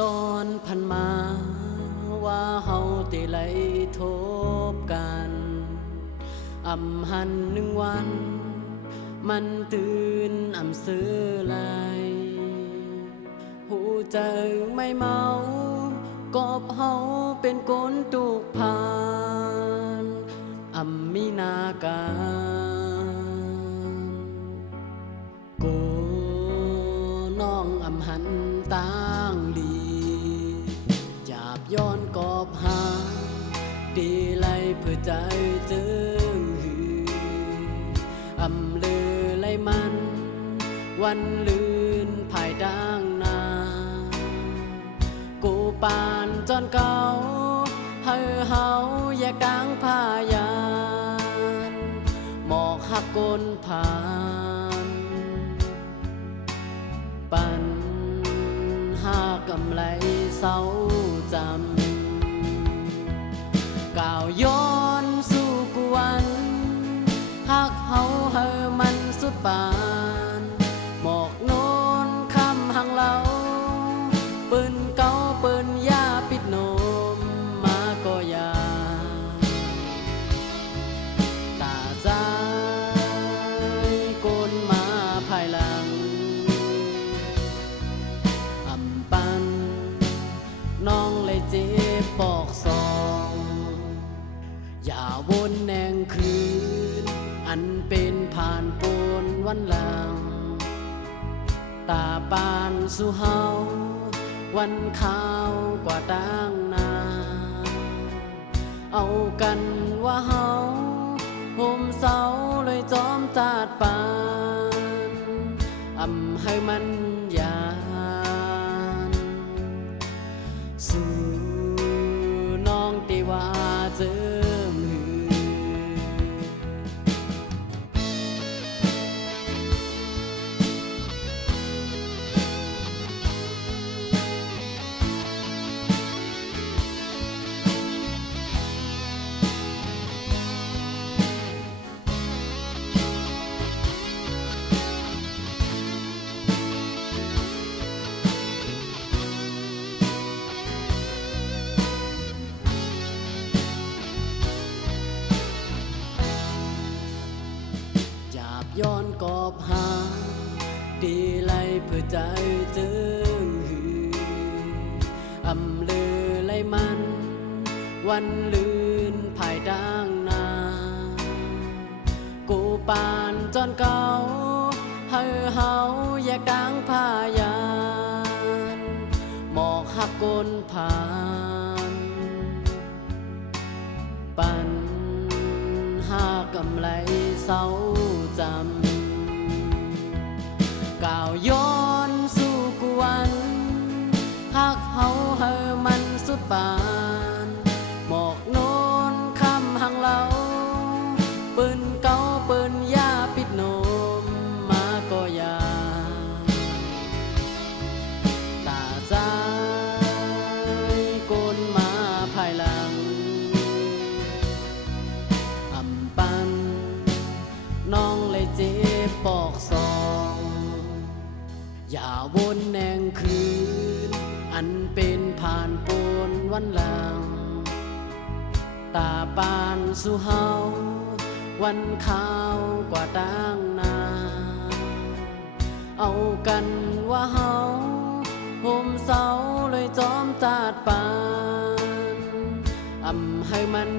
ตอนพันมาว่าเฮาได้ไหลทบกันหันหนึ่งวันมันตื่นซื้อไหลหูใจไม่เมากอบเฮาเป็นก้นตุกพานมีนาการกูน้องหันต่างลีหยาบย้อนกอบหาดีไลเพื่อใจจึงหือลือไลมันวันลื่นภายดังนากูปานจนเก่าเฮาแยกดังพายานหมอกหักก้นผ่านปันหากำไรเศร้าจำก่าวย้อนสู่กวนหักเฮามันสุดปานหมอกโน้นคำหังเล่าปืนเก่าปืนยาปิดโนมมาก็ยาตาใจโกนมาภายหลังปันน้องเลยเจ็บปอกซองอย่าวนแนงคืนอันเป็นผ่านปนวันหลังตาปานสู่เฮาวันข้าวกว่าดังนาเอากันว่าเฮาห่มเสาเลยจอมจาดปานให้มันยานสู่น้องตีว่าเจอย้อนกอบหาดีไลเพื่อใจจึงหือลือไลมันวันลื่นภายดังนากูปานจนเก่าเฮาแยกดังพายานหมอกหักก้นผ่านปันหากำไรเศร้าจำก่าวย้อนสู่กวนหักเฮามันสุดปานหมอกโน้นคำหังเล่าปืนเก่าปืนยาปิดโนมมาก็ยาตาใจโกนมาภายหลังปันน้องเลยเจ็บปอกซองอย่าวนแนงคืนอันเป็นผ่านปนวันหลังตาปานสู่เฮาวันข้าวกว่าดังนาเอากันว่าเฮาห่มเสาเลยจอมจาดปานให้มัน